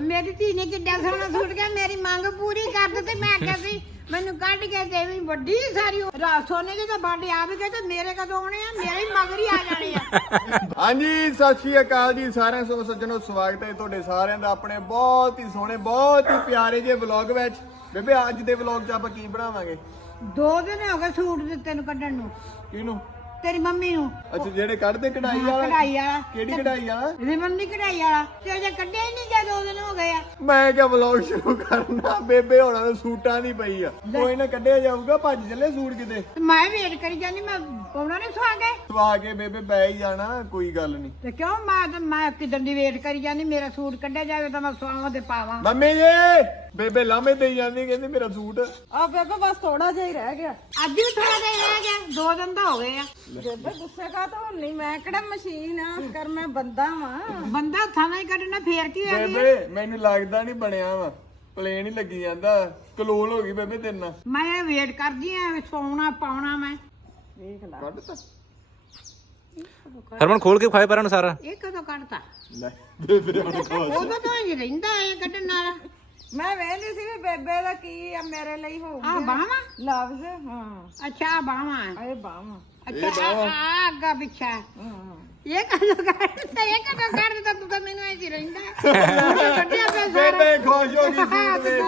ਮੇਰੀ ਧੀ ਨੇ ਕਿੱਡਾ ਸੋਹਣਾ ਸੂਟ ਕਿਹਾ ਮੇਰੀ ਮੰਗ ਪੂਰੀ ਕਰ ਦਿੱਤੀ। ਮੈਂ ਕਿਹਾ ਸੀ ਮੈਨੂੰ ਕੱਢ ਕੇ ਦੇਵੀਂ ਵੱਡੀ ਸਾਰੀ ਰਾਤ ਸੋਨੇ ਦੀ ਤਾਂ ਬਾਡੀ ਆ ਵੀ ਗਏ ਤੇ ਮੇਰੇ ਕਦੋਂ ਆਉਣੇ ਆ? ਮੇਰੇ ਹੀ ਮਗਰ ਹੀ ਆ ਜਾਣੇ ਆ। ਹਾਂਜੀ ਸਤਿ ਸ਼੍ਰੀ ਅਕਾਲ ਜੀ ਸਾਰਿਆਂ ਨੂੰ ਸੱਜਣੋ ਸਵਾਗਤ ਹੈ ਤੁਹਾਡੇ ਸਾਰਿਆਂ ਦਾ ਆਪਣੇ ਬਹੁਤ ਹੀ ਸੋਹਣੇ ਬਹੁਤ ਹੀ ਪਿਆਰੇ ਜਿਹੇ ਵਲੌਗ ਵਿੱਚ। ਬੇਬੇ ਅੱਜ ਦੇ ਵਲੌਗ 'ਚ ਆਪਾਂ ਕੀ ਬਣਾਵਾਂਗੇ? ਦੋ ਦਿਨ ਹੋ ਗਏ ਸੂਟ ਦਿੱਤੇ ਨੂੰ ਕੱਢਣ ਨੂੰ। ਕਿਹਨੂੰ? ਤੇਰੀ ਮੰਮੀ ਨੂੰ। ਅੱਛਾ ਜਿਹੜੇ ਕੱਢਦੇ ਕਢਾਈ ਵਾਲਾ? ਕਢਾਈ ਵਾਲਾ। ਕਿਹੜੀ ਕਢਾਈ ਵਾਲਾ? ਰਿਮਨ ਦੀ ਕਢਾਈ ਵਾਲਾ। ਤੇ ਅਜੇ ਕੱਢਿਆ ਹੀ ਨਹੀਂ ਜੇ ਦੋ ਦਿਨ ਹੋ ਗਏ ਆ। ਮੈਂ ਕਿਹਾ ਵਲੌਗ ਸ਼ੁਰੂ ਕਰਨਾ ਬੇਬੇ ਹੋਣਾ ਨੂੰ ਸੂਟਾਂ ਦੀ ਪਈ ਆ। ਕੋਈ ਨਾ ਕੱਢਿਆ ਜਾਊਗਾ ਭੱਜ ਚੱਲੇ ਸੂਟ ਕਿਤੇ। ਮੈਂ ਵੇਟ ਕਰੀ ਜਾਂਦੀ ਮੈਂ ਪਾਉਣਾ ਨਹੀਂ ਕੇ ਸਵਾ ਕੇ ਬੇਬੇ ਬੈ ਹੀ ਜਾਣਾ ਕੋਈ ਗੱਲ ਨਹੀਂ। ਤੇ ਕਿਉਂ ਮੈਂ ਤਾਂ ਮੈਂ ਕਿਦਨ ਦੀ ਵੇਟ ਕਰੀ ਜਾਂਦੀ? ਮੇਰਾ ਸੂਟ ਕੱਢਿਆ ਜਾਵੇ ਤਾਂ ਮੈਂ ਸਵਾਵਾਂ ਤੇ ਪਾਵਾਂ। ਮੰਮੀ ਜੀ! ਬੇਬੇ ਲਾਮੇ ਦੇਈ ਜਾਂਦੀ ਕਹਿੰਦੀ ਮੇਰਾ ਸੂਟ। ਆ ਬੇਬੇ ਬਸ ਥੋੜਾ ਜਿਹਾ ਹੀ ਰਹਿ ਗਿਆ। ਅੱਜ ਵੀ ਥੋੜਾ ਜਿਹਾ ਰਹਿ ਗਿਆ ਦੋ ਦਿਨ ਤਾਂ ਹੋ ਗਏ ਆ। ਬੇਬੇ ਗੁੱਸੇ ਕਾ ਤਾਂ ਹੁਣ ਨਹੀਂ ਮੈਂ ਕਿਹੜਾ ਮਸ਼ੀਨ ਆ? ਕਰ ਮੈਂ ਬੰਦਾ ਵਾਂ। ਬੰਦਾ ਨਾਲ ਹੀ ਕੱਢਣਾ ਫੇਰ ਕੀ ਆ ਬੇਬੇ ਮੈਨੂੰ ਲੱਗਦਾ ਨਹੀਂ ਬਣਿਆ ਵਾ। ਪਲੇਨ ਹੀ ਲੱਗੀ ਜਾਂਦਾ। ਕਲੋਲ ਹੋ ਗਈ ਬੇਬੇ ਤੇਰੇ ਨਾਲ। ਮੈਂ ਵੇਟ ਕਰਦੀ ਆ ਸੌਣਾ ਪਾਉਣਾ ਮੈਂ। ਵੇਖ ਲਾ। ਕੱਢ ਤਾ। ਹਰਮਨ ਖੋਲ ਕੇ ਖਾਏ ਪਰਾਂ ਨੂੰ ਸਾਰਾ। ਇਹ ਕਦੋਂ ਕੱਢਤਾ? ਲੈ ਬੇਬੇ ਹੁਣ ਖੋਲ। ਉਦੋਂ ਤਾਂ ਹੀ ਰਹਿੰਦਾ ਐ ਕੱਢਣ ਨਾਲ ਮੈਂ ਵੇਖਦੀ ਸੀ ਵੀ ਬੇਬੇ ਦਾ ਕੀ ਆ ਮੇਰੇ ਲਈ ਹੋ ਆ ਬਾਹਾਂ ਲਫ਼ਜ਼ ਹਾਂ। ਅੱਛਾ ਬਾਹਾਂ ਇਹ ਬਾਵਾਂ ਅੱਛਾ ਆ- ਆ ਅੱਗਾ ਪਿੱਛਾ। ਇਹ ਕਦੋਂ ਕੱਢਤਾ? ਇਹ ਕਦੋਂ ਕੱਢਦਾ ਤੂੰ ਤਾਂ ਮੈਨੂੰ ਐਂ ਰਹਿੰਦਾ। ਕੱਢਿਆ ਪਿਆ ਸਾਰਾ। ਬੇਬੇ ਖੁਸ਼ ਹੋ ਗਈ ਕਹਿੰਦੀ,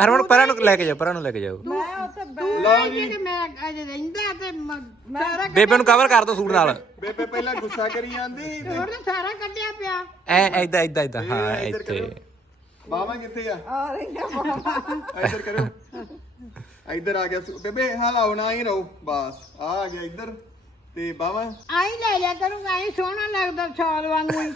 ਹਰਮਨ ਪਰਾਂ ਨੂੰ ਲੈ ਕੇ ਜਾਓ ਪਰਾਂ ਨੂੰ ਲੈ ਕੇ ਜਾਓ। ਮੈਂ ਉੱਥੇ ਬੈ- ਤੂੰ ਕਹਿੰਦੀ ਕਿ ਮੈਂ ਅਜੇ ਰਹਿੰਦਾ ਤੇ ਮ- ਸਾਰਾ ਬੇਬੇ ਨੂੰ ਕਵਰ ਕਰ ਦੋ ਸੂਟ ਨਾਲ। ਬੇਬੇ ਪਹਿਲਾਂ ਗੁੱਸਾ ਕਰੀ ਜਾਂਦੀ ਤੇ ਹੋਰ ਤਾਂ ਸਾਰਾ ਕੱਢਿਆ ਪਿਆ। ਐ ਐਦਾਂ ਐਦਾਂ ਐਦਾਂ ਹਾਂ ਇੱਥੇ। ਬਾਵਾ ਕਿੱਥੇ ਆ? ਆ ਰਹੀਆਂ ਬਾਵਾਂ। ਇੱਧਰ ਕਰੋ। ਇੱਧਰ ਆ ਗਿਆ ਸੂਟ। ਬੇਬੇ ਹਲਾਓ ਨਾ ਹੀ ਰਹੋ। ਬਸ ਆ ਆ ਗਿਆ ਇੱਧਰ। ਤੇ ਬਾਵਾ? ਆਈ ਲੈ ਲਿਆ ਕਰੂੰਗਾ ਆਈ ਸੋਹਣਾ ਲੱਗਦਾ ਛਾਲ ਵਾਂਗੂ ਹੀ।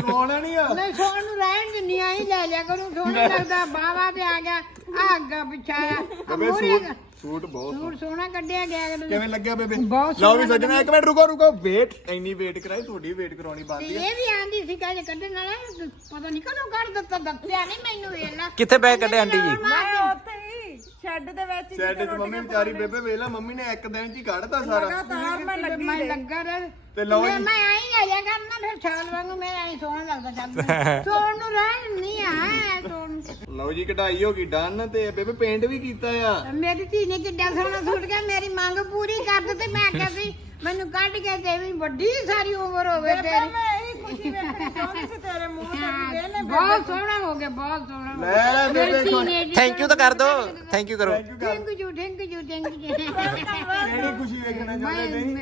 ਸੋਣਾ ਨਹੀਂ ਆ? ਨਹੀਂ ਸੋਹਣ ਨੂੰ ਰਹਿਣ ਦਿੰਨੀ ਆਈ ਲੈ ਲਿਆ ਕਰੂੰ ਸੋਹਣਾ ਲੱਗਦਾ ਬਾਵਾ ਤੇ ਆ ਗਿਆ ਆ ਅੱਗਾ ਪਿਛਾਇਆ ਬੇਬੇ ਸੂਟ ਸੂਟ ਬਹੁਤ ਸੂਟ ਸੋਹਣਾ। ਕੱਢਿਆ ਗਿਆ ਅਗਲੇ ਕਿਵੇਂ ਲੱਗਿਆ ਬੇਬੇ? ਬਹੁਤ ਲਓ ਵੀ ਸੱਜਣਾ ਇੱਕ ਮਿੰਟ ਰੁਕੋ ਰੁਕੋ। ਵੇਟ ਇੰਨੀ ਵੇਟ ਕਰਾਈ ਤੁਹਾਡੀ ਵੇਟ ਕਰਾਉਣੀ ਬੰਦੀ ਇਹ ਵੀ ਆਂਦੀ ਸੀ ਕਹਿੰਦੇ ਕੱਢਣ ਵਾਲਾ ਪਤਾ ਨਹੀਂ ਕਦੋਂ ਕੱਢ ਦਿੱਤਾ ਦੱਸਿਆ ਨਹੀਂ ਮੈਨੂੰ ਵੇਲਾ ਕਿੱਥੇ ਬੈਗ ਕੱਢੇ ਆਂਟੀ ਜੀ? ਮੈਂ ਉੱਥੇ ਸ਼ੈੱਡ ਦੇ ਵਿੱਚ ਹੀ ਸੈੱਟ ਤੇ ਮੰਮੀ ਵਿਚਾਰੀ ਬੇਬੇ ਵੇਲਾ ਮੰਮੀ ਨੇ ਇੱਕ ਦਿਨ ਚ ਹੀ ਕੱਢਤਾ ਸਾਰਾ। ਲਗਾਤਾਰ ਮੈਂ ਲੱਗੀ ਮੈਂ ਲੱਗਾ ਰਹਿ। ਤੇ ਲਓ ਮੈਂ ਜੀ। ਮੈਂ ਆਈ ਲੈ ਜਾ ਕਰਨਾ ਫਿਰ ਛਾਲ ਵਾਂਗੂ ਮੇਰਾ ਐ ਸੋਹਣਾ ਲੱਗਦਾ ਚੱਲ ਸੋਹਣ ਨੂੰ ਰਹਿਣ ਨਹੀਂ ਆ ਸੋਹਣ ਲਓ ਜੀ ਕਢਾਈ ਹੋ ਗਈ ਡਨ ਤੇ ਬੇਬੇ ਪੇਂਟ ਵੀ ਕੀਤਾ ਆ। ਮੇਰੀ ਧੀ ਨੇ ਕਿੱਡਾ ਸੋਹਣਾ ਸੂਟ ਕਿਹਾ ਮੇਰੀ ਮੰਗ ਪੂਰੀ ਕਰ ਦਿੱਤੀ ਮੈਂ ਕਿਹਾ ਸੀ ਮੈਨੂੰ ਕੱਢ ਕੇ ਦੇਵੀਂ ਵੱਡੀ ਸਾਰੀ ਉਮਰ ਹੋਵੇ ਤੇਰੀ। ਖੁਸ਼ੀ ਵੇਖਣੀ ਚਾਹੁੰਦੀ ਸੀ ਤੇਰੇ ਮੂੰਹ ਤੇ ਵੀ ਵੇਲੇ ਬਹੁਤ ਸੋਹਣਾ ਹੋ ਗਿਆ ਬਹੁਤ ਸੋਹਣਾ ਹੋ ਗਿਆ। ਲੈ ਬੇਬੇ ਮੇਰੀ ਧੀ ਨੇ ਥੈਂਕ ਯੂ ਤਾਂ ਕਰ ਦੋ। ਥੈਂਕ ਯੂ ਕਰੋ। ਥੈਂਕ ਯੂ ਕਰ thank you thank you thank you ਕਿਹੜੀ ਖੁਸ਼ੀ ਵੇਖਣਾ ਚਾਹੁੰਦੇ ਤੁਸੀਂ?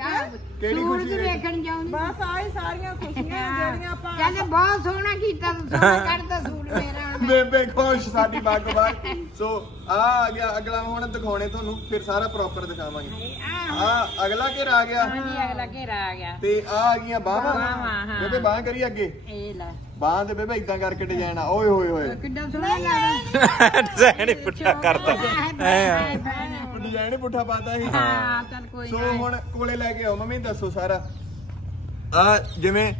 ਕਿਹੜੀ ਖੁਸ਼ੀ ਵੇਖਣ ਜਾਉਂਦੀ ਬਸ ਆਹੀ ਸਾਰੀਆਂ ਖੁਸ਼ੀਆਂ ਜਿਹੜੀਆਂ ਆਪਾਂ ਕਹਿੰਦੇ ਬਹੁਤ ਸੋਹਣਾ ਕੀਤਾ ਤੂੰ ਸੋਹਣਾ ਕੱਢਦਾ ਸੂਟ ਮੇਰਾ। ਬੇਬੇ ਖੁਸ਼ ਸਾਡੀ ਬਾਗ ਬਾਗ। ਸੋ ਆ ਆ ਗਿਆ ਅਗਲਾ ਹੁਣ ਦਿਖਾਉਣੇ ਤੁਹਾਨੂੰ ਫਿਰ ਸਾਰਾ ਪ੍ਰੋਪਰ ਦਿਖਾਵਾਂਗੇ। ਆ ਅਗਲਾ ਘੇਰ ਆ ਗਿਆ। ਹਾਂਜੀ ਅਗਲਾ ਘੇਰਾ ਆ ਗਿਆ। ਤੇ ਆ ਆ ਗਈਆਂ ਬਾਹਾਂ। ਬੇਬੇ ਬਾਹਾਂ ਕਰੀ ਅੱਗੇ। ਇਹ ਲੈ। ਬਾਹਾਂ ਤੇ ਬੇਬੇ ਇਦਾਂ ਕਰਕੇ ਡਿਜ਼ਾਈਨ ਆ। ਓਏ ਹੋਏ ਹੋਏ ਕਿੱਡਾ ਸੋਹਣਾ ਲੱਗਦਾ। ਡਿਜ਼ਾਈਨ ਹੀ ਪੁੱਠਾ ਕਰਤਾ। ਹਾਂ ਡਿਜ਼ਾਈਨ ਹੀ ਪੁੱਠਾ ਪਾਤਾ ਸੀ। ਚੱਲ ਕੋਈ ਸੋ ਹੁਣ ਕੋਲੇ ਲੈ ਕੇ ਆਓ। ਮੰਮੀ ਦੱਸੋ ਸਾਰਾ। ਆ ਜਿਵੇਂ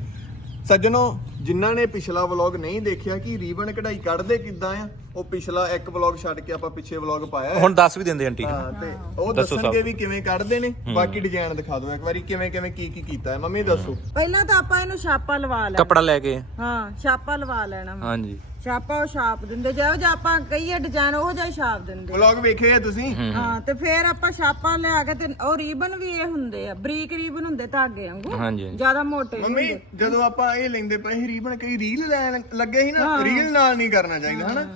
ਸੱਜਣੋ ਜਿਨ੍ਹਾਂ ਨੇ ਪਿਛਲਾ ਵਲੌਗ ਨਹੀਂ ਦੇਖਿਆ ਕਿ ਰੀਬਨ ਕਢਾਈ ਕੱਢਦੇ ਕਿੱਦਾਂ ਆ ਉਹ ਪਿਛਲਾ ਇੱਕ ਵਲੌਗ ਛੱਡ ਕੇ ਆਪਾਂ ਪਿੱਛੇ ਵਲੌਗ ਪਾਇਆ ਹੈ। ਹੁਣ ਦੱਸ ਵੀ ਦਿੰਦੇ ਆਂਟੀ। ਹਾਂ ਤੇ ਉਹ ਦੱਸੋ ਦੱਸਣਗੇ। ਵੀ ਕਿਵੇਂ ਕੱਢਦੇ ਨੇ ਬਾਕੀ ਡਿਜ਼ਾਈਨ ਦਿਖਾ ਦਿਓ ਇੱਕ ਵਾਰੀ ਕਿਵੇਂ ਕਿਵੇਂ ਕੀ ਕੀ ਕੀਤਾ ਹੈ। ਮੰਮੀ ਦੱਸੋ। ਪਹਿਲਾਂ ਤਾਂ ਆਪਾਂ ਇਹਨੂੰ ਛਾਪਾ ਲਵਾ ਲੈਣਾ। ਕੱਪੜਾ ਲੈ ਕੇ। ਹਾਂ ਛਾਪਾ ਲਵਾ ਲੈਣਾ। ਵਾ। ਹਾਂਜੀ। ਛਾਪਾ ਉਹ ਛਾਪ ਦਿੰਦੇ ਜਿਹੋ ਜਿਹਾ ਆਪਾਂ ਕਹੀਏ ਡਿਜ਼ਾਈਨ ਉਹ ਜਿਹਾ ਹੀ ਛਾਪ ਦਿੰਦੇ। ਵਲੌਗ ਵੇਖੇ ਆ ਤੁਸੀਂ? ਹਾਂ ਤੇ ਫਿਰ ਆਪਾਂ ਛਾਪਾ ਲਿਆ ਕੇ ਤੇ ਉਹ ਰੀਬਨ ਵੀ ਇਹ ਹੁੰਦੇ ਆ ਬਰੀਕ ਰੀਬਨ ਹੁੰਦੇ ਧਾਗੇ ਵਾਂਗੂ। ਹਾਂਜੀ। ਹਾਂਜੀ। ਜ਼ਿਆਦਾ ਮੋਟੇ ਨਹੀਂ ਮੰਮੀ ਜਦੋਂ ਆਪਾਂ ਇਹ ਲੈਂਦੇ ਪਏ ਸੀ ਰੀਬਨ ਕਈ ਰੀਲ ਲੈਣ ਲੱਗੇ ਸੀ ਨਾ ਰੀਲ ਨਾਲ ਨਹੀਂ ਕਰਨਾ ਚਾਹੀਦਾ ਹਨਾ?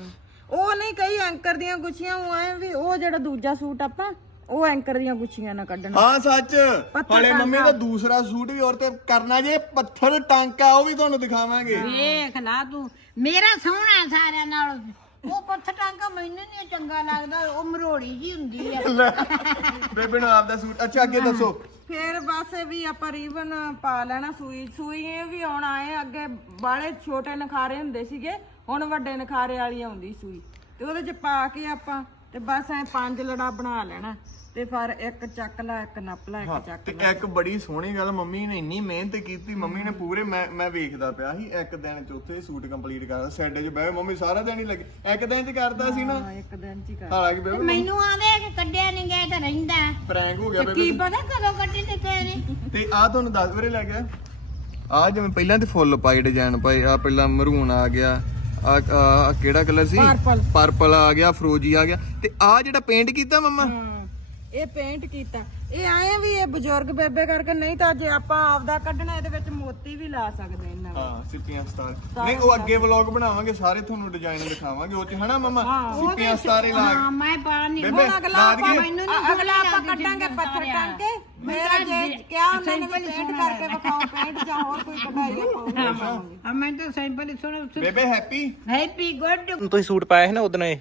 ਉਹ ਨਹੀਂ ਕਈ ਐਂਕਰ ਦੀਆਂ ਗੁੱਛੀਆਂ ਉਹ ਐ ਵੀ ਉਹ ਜਿਹੜਾ ਦੂਜਾ ਸੂਟ ਆਪਾਂ ਉਹ ਐਂਕਰ ਦੀਆਂ ਗੁੱਛੀਆਂ ਨਾ ਕੱਢਣਾ। ਹਾਂ ਸੱਚ। ਪੱਥਰ ਹਲੇ ਮੰਮੀ ਦਾ ਦੂਸਰਾ ਸੂਟ ਵੀ ਔਰ ਤੇ ਕਰਨਾ ਜੇ ਪੱਥਰ ਟਾਂਕਾ ਉਹ ਵੀ ਤੁਹਾਨੂੰ ਦਿਖਾਵਾਂਗੇ। ਵੇਖ ਲਾ ਤੂੰ। ਮੇਰਾ ਸੋਹਣਾ ਸਾਰਿਆਂ ਨਾਲ। ਉਹ ਪੱਥਰ ਟਾਂਕਾ ਮੈਨੂੰ ਨਹੀਂ ਚੰਗਾ ਲੱਗਦਾ ਉਹ ਮਰੋੜੀ ਜੀ ਹੁੰਦੀ ਆ। ਲੈ, ਬੇਬੇ ਨੂੰ ਆਪਦਾ ਸੂਟ। ਅੱਛਾ ਅੱਗੇ ਦੱਸੋ। ਫਿਰ ਬਸ ਇਹ ਵੀ ਆਪਾਂ ਰੀਬਨ ਪਾ ਲੈਣਾ ਸੂਈ। ਸੂਈ ਇਹ ਵੀ ਆਉਣ ਆਏ ਅੱਗੇ ਬਾਲੇ ਛੋਟੇ ਨਖਾਰੇ ਹੁੰਦੇ ਸੀਗੇ ਹੁਣ ਵੱਡੇ ਨਖਾਰੇ ਵਾਲੀ ਆਉਂਦੀ ਸੂਈ। ਤੇ ਉਹਦੇ ਚ ਪਾ ਕੇ ਆਪਾਂ ਤੇ ਬਸ ਐ ਪੰਜ ਲੜਾ ਬਣਾ ਲੈਣਾ। ਤੇ ਫਿਰ ਇੱਕ ਚੱਕ ਲਾ ਇੱਕ ਨੱਪ ਲਾ ਇੱਕ ਚੱਕ ਤੇ ਇੱਕ ਬੜੀ ਸੋਹਣੀ ਗੱਲ ਮੰਮੀ ਨੇ ਇੰਨੀ ਮਿਹਨਤ ਕੀਤੀ ਮੰਮੀ ਨੇ ਪੂਰੇ ਮੈਂ ਮੈਂ ਵੇਖਦਾ ਪਿਆ ਸੀ ਇੱਕ ਦਿਨ ਚ ਉੱਥੇ ਸੂਟ ਕੰਪਲੀਟ ਕਰਦਾ ਸੈਡੇ 'ਚ ਬਹਿ ਮੰਮੀ ਸਾਰਾ ਦਿਨ ਹੀ ਲੱਗੇ ਇੱਕ ਦਿਨ ਚ ਕਰਦਾ ਸੀ ਨਾ? ਹਾਂ, ਇੱਕ ਦਿਨ ਚ ਹੀ ਕਰ ਹਾਲਾਂਕਿ ਬੇਬੇ ਮੈਨੂੰ ਆਂਦੇ ਕਿ ਕੱਢਿਆ ਨਹੀਂ ਗਿਆ ਤਾਂ ਰਹਿੰਦਾ ਪ੍ਰੈਂਕ ਹੋ ਗਿਆ ਕੀ ਬੇਬੇ ਪਤਾ ਕਦੋਂ ਕੱਢੇ ਦਿੱਤੇ ਨੇ। ਤੇ ਆ ਤੁਹਾਨੂੰ 10 ਵਰੇ ਲੱਗ ਗਿਆ। ਆ ਜਿਵੇਂ ਪਹਿਲਾਂ ਤੇ ਫੁੱਲ ਪਾਈ ਡਿਜ਼ਾਈਨ ਪਾਈ ਆ ਪਹਿਲਾਂ ਮਰੂਨ ਆ ਗਿਆ ਆ ਆ ਕਿਹੜਾ ਕਲਰ ਸੀ? Purple। ਪਰਪਲ ਆ ਗਿਆ ਫਰੋਜੀ ਆ ਗਿਆ ਤੇ ਆ ਜਿਹੜਾ ਪੇਂਟ ਕੀਤਾ ਮੰਮਾ? ਇਹ ਪੇਂਟ ਕੀਤਾ। ਇਹ ਆਏ ਵੀ ਇਹ ਬਜ਼ੁਰਗ ਬੇਬੇ ਕਰਕੇ ਨਹੀਂ ਤਾਂ ਜੇ ਆਪਾਂ ਆਪਦਾ ਕੱਢਣਾ ਇਹਦੇ ਵਿੱਚ ਮੋਤੀ ਵੀ ਲਾ ਸਕਦੇ ਇਹਨਾਂ ਨੂੰ ਹਾਂ ਸਿੱਪੀਆਂ ਸਤਾਰੇ ਨਹੀਂ ਉਹ ਅੱਗੇ ਵਲੌਗ ਬਣਾਵਾਂਗੇ ਸਾਰੇ ਤੁਹਾਨੂੰ ਡਿਜ਼ਾਈਨ ਦਿਖਾਵਾਂਗੇ। ਉਹ ਚ ਹਨਾ ਮੰਮਾ? ਸਿੱਪੀਆਂ ਸਤਾਰੇ ਲਾ ਹਾਂ ਮੈਂ ਪਾ ਨਹੀਂ ਬੇਬੇ ਅਗਲਾ ਆਪਾਂ ਮੈਨੂੰ ਅਗਲਾ ਕੱਢਾਂਗੇ ਪੱਥਰ ਟੰਗ ਕੇ। ਮੇਰਾ ਜੇ ਕਿਹਾ ਉਹਨਾਂ ਨੇ ਵੀ ਪੇਂਟ ਕਰਕੇ ਵਿਖਾਓ ਪੇਂਟ ਜਾਂ ਹੋਰ ਕੋਈ ਕਢਾਈ ਆਪਾਂ ਉਹ ਬਣਾਵਾਂਗੇ। ਆ ਮੈਂ ਤਾਂ ਸਿੰਪਲ ਹੀ ਸੁਣ ਬੇਬੇ ਹੈਪੀ ਹੈਪੀ ਗੁੱਡ ਤੁਸੀਂ ਸੂਟ ਪਾਇਆ ਸੀ ਨਾ ਉਦੋਂ ਇਹ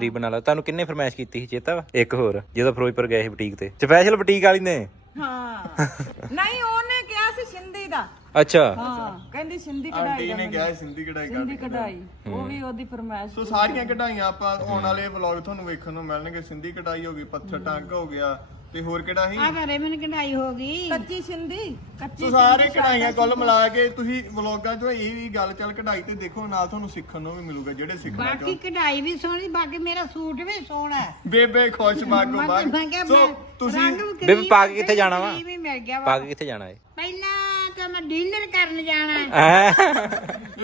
ਰੀਬਨ ਵਾਲਾ ਤੁਹਾਨੂੰ ਕਿੰਨੇ ਫਰਮਾਇਸ਼ ਕੀਤੀ ਸੀ ਚੇਤਾ ਵਾ? ਇੱਕ ਹੋਰ ਜਦੋਂ ਫਿਰੋਜ਼ਪੁਰ ਗਏ ਸੀ ਬੁਟੀਕ ਤੇ। ਸਪੈਸ਼ਲ ਬੁਟੀਕ ਵਾਲੀ ਨੇ? ਹਾਂ। ਨਹੀਂ ਉਹਨੇ ਕਿਹਾ ਸੀ ਸਿੰਧੀ ਦਾ। ਅੱਛਾ। ਹਾਂ। ਕਹਿੰਦੀ ਸਿੰਧੀ ਕਢਾਈ ਆਂਟੀ ਦਾ ਨੇ ਕਿਹਾ ਸਿੰਧੀ ਕਢਾਈ ਸਿੰਧੀ ਕਰ ਕਢਾਈ ਉਹ ਵੀ ਉਹਦੀ ਫਰਮਾਇਸ਼ ਸੋ ਸਾਰੀਆਂ ਕਢਾਈਆਂ ਆਪਾਂ ਆਉਣ ਵਾਲੇ ਵਲੌਗ ਤੁਹਾਨੂੰ ਵੇਖਣ ਨੂੰ ਮਿਲਣਗੇ। ਸਿੰਧੀ ਕਢਾਈ ਹੋ ਗਈ ਪੱਥਰ ਟੰਗ ਹੋ ਗਿਆ ਤੇ ਹੋਰ ਕਿਹੜਾ ਸੀ? ਆ ਘਰੇ ਮੈਨੂੰ ਕਢਾਈ ਹੋ ਗਈ। ਕੱਚੀ ਸਿੰਧੀ। ਕੱਚੀ ਸੋ ਸਾਰੇ ਕਢਾਈਆਂ ਕੁੱਲ ਮਿਲਾ ਕੇ ਤੁਸੀਂ ਵਲੌਗਾਂ 'ਚੋਂ ਇਹ ਵੀ ਗੱਲ ਚੱਲ ਕਢਾਈ ਤੇ ਦੇਖੋ ਨਾਲ ਤੁਹਾਨੂੰ ਸਿੱਖਣ ਨੂੰ ਵੀ ਮਿਲੂਗਾ ਜਿਹੜੇ ਸਿੱਖਣਾ ਬਾਕੀ ਕਢਾਈ ਵੀ ਸੋਹਣੀ ਬਾਕੀ ਮੇਰਾ ਸੂਟ ਵੀ ਸੋਹਣਾ ਹੈ। ਬੇਬੇ ਖੁਸ਼ ਬਾਗੋ ਬਾਗ ਸੋ ਤੁਸੀਂ ਬੇਬੇ ਪਾ ਕੇ ਕਿੱਥੇ ਜਾਣਾ ਵਾ? ਮਿਲ ਗਿਆ ਵਾ। ਪਾ ਕੇ ਕਿੱਥੇ ਜਾਣਾ ਏ? ਪਹਿਲਾਂ ਤਾਂ ਮੈਂ ਡੀਲਰ ਕਰਨ ਜਾਣਾ ਹੈ।